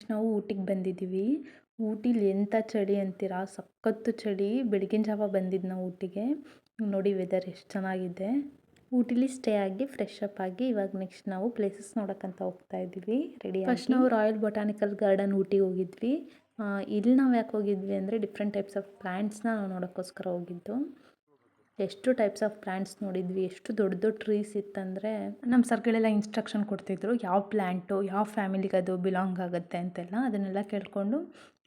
ನಾವು ಊಟಿಗೆ ಬಂದಿದ್ದೀವಿ. ಊಟಿಲಿ ಎಂಥ ಚಳಿ ಅಂತೀರಾ, ಸಖತ್ತು ಚಳಿ. ಬೆಳಗಿನ ಜಾವ ಬಂದಿದ್ದು ನಾವು ಊಟಿಗೆ. ನೋಡಿ ವೆದರ್ ಎಷ್ಟು ಚೆನ್ನಾಗಿದೆ. ಊಟಿಲಿ ಸ್ಟೇ ಆಗಿ ಫ್ರೆಶ್ ಅಪ್ ಆಗಿ ಇವಾಗ ನೆಕ್ಸ್ಟ್ ನಾವು ಪ್ಲೇಸಸ್ ನೋಡೋಕ್ಕಂತ ಹೋಗ್ತಾ ಇದ್ದೀವಿ ರೆಡಿ. ಫಸ್ಟ್ ನಾವು ರಾಯಲ್ ಬೊಟಾನಿಕಲ್ ಗಾರ್ಡನ್ ಊಟಿಗೆ ಹೋಗಿದ್ವಿ. ಇಲ್ಲಿ ನಾವು ಯಾಕೆ ಹೋಗಿದ್ವಿ ಅಂದರೆ ಡಿಫ್ರೆಂಟ್ ಟೈಪ್ಸ್ ಆಫ್ ಪ್ಲ್ಯಾಂಟ್ಸ್ನ ನಾವು ನೋಡೋಕ್ಕೋಸ್ಕರ ಹೋಗಿದ್ದು. ಎಷ್ಟು ಟೈಪ್ಸ್ ಆಫ್ ಪ್ಲ್ಯಾಂಟ್ಸ್ ನೋಡಿದ್ವಿ, ಎಷ್ಟು ದೊಡ್ಡ ದೊಡ್ಡ ಟ್ರೀಸ್ ಇತ್ತಂದರೆ ನಮ್ಮ ಸರ್ಗಳೆಲ್ಲ ಇನ್ಸ್ಟ್ರಕ್ಷನ್ ಕೊಡ್ತಿದ್ರು ಯಾವ ಪ್ಲ್ಯಾಂಟು ಯಾವ ಫ್ಯಾಮಿಲಿಗೆ ಅದು ಬಿಲಾಂಗ್ ಆಗುತ್ತೆ ಅಂತೆಲ್ಲ. ಅದನ್ನೆಲ್ಲ ಕೇಳಿಕೊಂಡು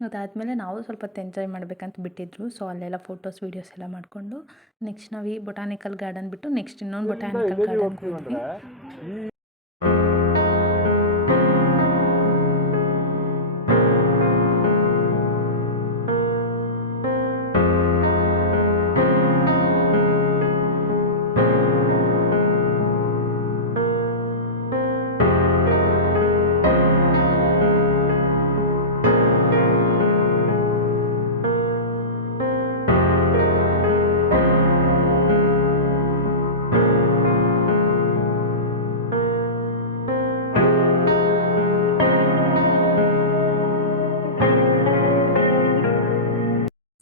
ಅದಾದಮೇಲೆ ನಾವು ಸ್ವಲ್ಪ ಹೊತ್ತು ಎಂಜಾಯ್ ಮಾಡಬೇಕಂತ ಬಿಟ್ಟಿದ್ರು. ಸೊ ಅಲ್ಲೆಲ್ಲ ಫೋಟೋಸ್ ವೀಡಿಯೋಸ್ ಎಲ್ಲ ಮಾಡಿಕೊಂಡು ನೆಕ್ಸ್ಟ್ ನಾವು ಈ ಬೊಟಾನಿಕಲ್ ಗಾರ್ಡನ್ ಬಿಟ್ಟು ನೆಕ್ಸ್ಟ್ ಇನ್ನೊಂದು ಬೊಟಾನಿಕಲ್ ಗಾರ್ಡನ್ಗೆ ಹೋದ್ವಿ.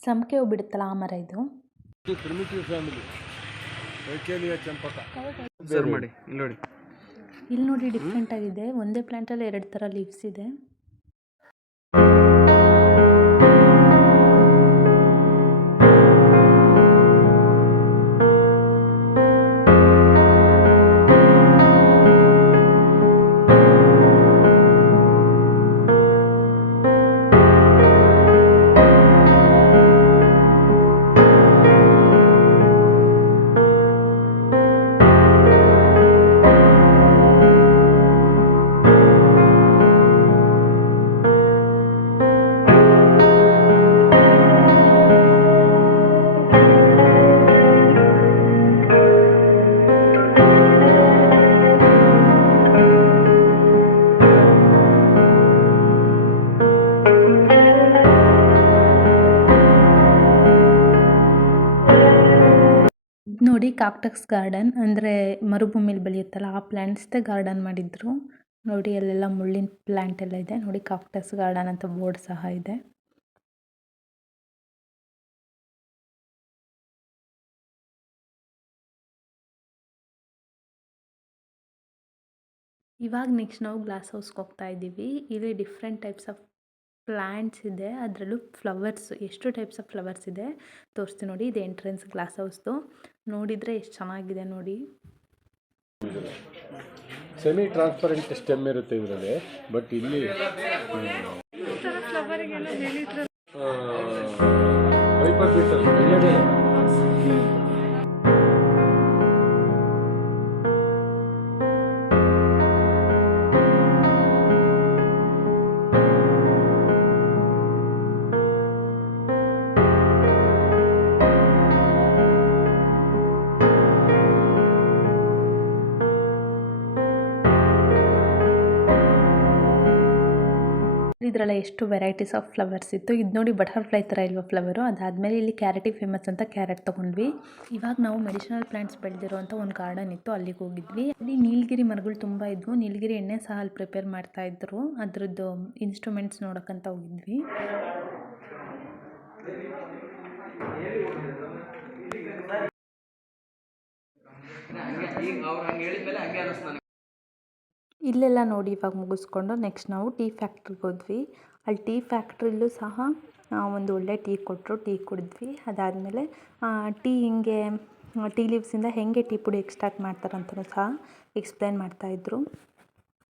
ಸಂಪಿಗೆ ಹೂ ಬಿಡುತ್ತಲ್ಲ ಆ ಮರ ಇದು. ಇಲ್ಲಿ ನೋಡಿ ಡಿಫ್ರೆಂಟ್ ಆಗಿದೆ. ಒಂದೇ ಪ್ಲಾಂಟಲ್ಲಿ 2 ಥರ ಲೀವ್ಸ್ ಇದೆ. ನೋಡಿ ಕಾಕ್ಟಸ್ ಗಾರ್ಡನ್ ಅಂದರೆ ಮರುಭೂಮಿಲಿ ಬೆಳೆಯುತ್ತಲ್ಲ ಆ ಪ್ಲ್ಯಾಂಟ್ಸ್ದೇ ಗಾರ್ಡನ್ ಮಾಡಿದ್ರು. ನೋಡಿ ಅಲ್ಲೆಲ್ಲ ಮುಳ್ಳಿನ ಪ್ಲ್ಯಾಂಟ್ ಎಲ್ಲ ಇದೆ. ನೋಡಿ ಕಾಕ್ಟಸ್ ಗಾರ್ಡನ್ ಅಂತ ಬೋರ್ಡ್ ಸಹ ಇದೆ. ಇವಾಗ ನೆಕ್ಸ್ಟ್ ನಾವು ಗ್ಲಾಸ್ ಹೌಸ್ಗೆ ಹೋಗ್ತಾ ಇದ್ದೀವಿ. ಇಲ್ಲಿ ಡಿಫ್ರೆಂಟ್ ಟೈಪ್ಸ್ ಆಫ್ ಪ್ಲ್ಯಾಂಟ್ಸ್ ಇದೆ. ಅದರಲ್ಲೂ ಫ್ಲವರ್ಸ್ ಎಷ್ಟು ಟೈಪ್ಸ್ ಆಫ್ ಫ್ಲವರ್ಸ್ ಇದೆ ತೋರಿಸ್ತೀನಿ ನೋಡಿ. ಇದು ಎಂಟ್ರೆನ್ಸ್ ಗ್ಲಾಸ್ ಹೌಸ್ದು. ನೋಡಿದರೆ ಎಷ್ಟು ಚೆನ್ನಾಗಿದೆ ನೋಡಿ. ಸೆಮಿ ಟ್ರಾನ್ಸ್ಪರೆಂಟ್ ಸ್ಟೆಮ್ ಇರುತ್ತೆ ಇದರಲ್ಲಿ. ಬಟ್ ಇಲ್ಲಿ ವೈಪರ್ ಬೀಟಲ್ ಇದರಲ್ಲ ಎಷ್ಟು ವೆರೈಟೀಸ್ ಆಫ್ ಫ್ಲವರ್ಸ್ ಇತ್ತು. ಇದು ನೋಡಿ ಬಟರ್ಫ್ಲೈ ಥರ ಇಲ್ವ ಫ್ಲವರು. ಅದಾದಮೇಲೆ ಇಲ್ಲಿ ಕ್ಯಾರೆಟಿಗೆ ಫೇಮಸ್ ಅಂತ ಕ್ಯಾರೆಟ್ ತೊಗೊಂಡ್ವಿ. ಇವಾಗ ನಾವು ಮೆಡಿಸಿನಲ್ ಪ್ಲ್ಯಾಂಟ್ಸ್ ಬೆಳೆದಿರುವಂಥ ಒಂದು ಗಾರ್ಡನ್ ಇತ್ತು, ಅಲ್ಲಿಗೆ ಹೋಗಿದ್ವಿ. ಅಲ್ಲಿ ನೀಲಗಿರಿ ಮರಗಳು ತುಂಬ ಇದ್ವು. ನೀಲಗಿರಿ ಎಣ್ಣೆ ಸಹ ಅಲ್ಲಿ ಪ್ರಿಪೇರ್ ಮಾಡ್ತಾಯಿದ್ರು. ಅದರದ್ದು ಇನ್ಸ್ಟ್ರೂಮೆಂಟ್ಸ್ ನೋಡೋಕ್ಕಂತ ಹೋಗಿದ್ವಿ. ಇಲ್ಲೆಲ್ಲ ನೋಡಿ ಇವಾಗ ಮುಗಿಸ್ಕೊಂಡು ನೆಕ್ಸ್ಟ್ ನಾವು ಟೀ ಫ್ಯಾಕ್ಟ್ರಿಗೆ ಹೋದ್ವಿ. ಅಲ್ಲಿ ಟೀ ಫ್ಯಾಕ್ಟ್ರಿಲೂ ಸಹ ಒಂದು ಒಳ್ಳೆ ಟೀ ಕೊಟ್ಟರು, ಟೀ ಕುಡಿದ್ವಿ. ಅದಾದಮೇಲೆ ಟೀ ಹಿಂಗೆ ಟೀ ಲೀವ್ಸಿಂದ ಹೇಗೆ ಟೀ ಪುಡಿ ಎಕ್ಸ್ಟ್ರಾಕ್ಟ್ ಮಾಡ್ತಾರಂತಲೂ ಸಹ ಎಕ್ಸ್ಪ್ಲೈನ್ ಮಾಡ್ತಾಯಿದ್ರು.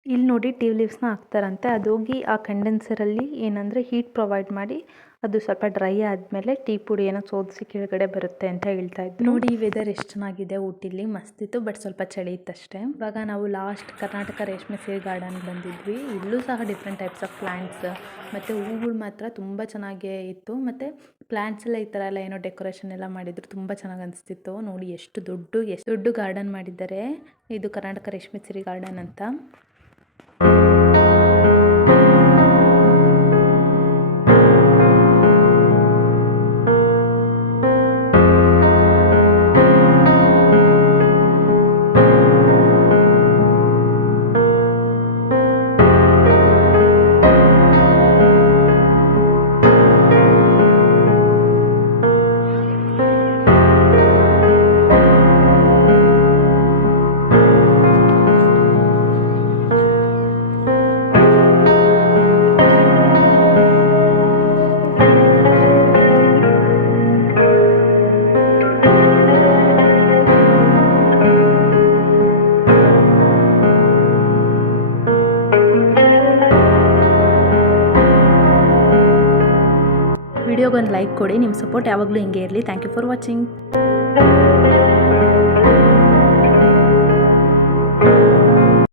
ಇಲ್ಲಿ ನೋಡಿ ಟೀ ಲೀವ್ಸ್ನ ಹಾಕ್ತಾರಂತೆ. ಅದು ಹೋಗಿ ಆ ಕಂಡೆನ್ಸರಲ್ಲಿ ಏನಂದರೆ ಹೀಟ್ ಪ್ರೊವೈಡ್ ಮಾಡಿ ಅದು ಸ್ವಲ್ಪ ಡ್ರೈ ಆದಮೇಲೆ ಟೀ ಪುಡಿ ಏನೋ ಸೋದಿಸಿ ಕೆಳಗಡೆ ಬರುತ್ತೆ ಅಂತ ಹೇಳ್ತಾ ಇದ್ರು. ನೋಡಿ ವೆದರ್ ಎಷ್ಟು ಚೆನ್ನಾಗಿದೆ. ಊಟಿಲಿ ಮಸ್ತಿತ್ತು, ಬಟ್ ಸ್ವಲ್ಪ ಚಳಿ ಇತ್ತಷ್ಟೇ. ಇವಾಗ ನಾವು ಲಾಸ್ಟ್ ಕರ್ನಾಟಕ ರೇಷ್ಮೆ ಸೀರೆ ಗಾರ್ಡನ್ಗೆ ಬಂದಿದ್ವಿ. ಇಲ್ಲೂ ಸಹ ಡಿಫ್ರೆಂಟ್ ಟೈಪ್ಸ್ ಆಫ್ ಪ್ಲ್ಯಾಂಟ್ಸ್ ಮತ್ತು ಹೂಗಳು ಮಾತ್ರ ತುಂಬ ಚೆನ್ನಾಗೇ ಇತ್ತು. ಮತ್ತು ಪ್ಲ್ಯಾಂಟ್ಸ್ ಎಲ್ಲ ಈ ಥರ ಎಲ್ಲ ಏನೋ ಡೆಕೋರೇಷನ್ ಎಲ್ಲ ಮಾಡಿದ್ರು, ತುಂಬ ಚೆನ್ನಾಗಿ ಅನಿಸ್ತಿತ್ತು. ನೋಡಿ ಎಷ್ಟು ದೊಡ್ಡ ಗಾರ್ಡನ್ ಮಾಡಿದ್ದಾರೆ. ಇದು ಕರ್ನಾಟಕ ರೇಷ್ಮೆ ಸೀರೆ ಗಾರ್ಡನ್ ಅಂತ. ವಿಡಿಯೋಗೊಂದು ಲೈಕ್ ಕೊಡಿ. ನಿಮ್ಮ ಸಪೋರ್ಟ್ ಯಾವಾಗಲೂ ಹಿಂಗೆ ಇರಲಿ. Thank you for watching.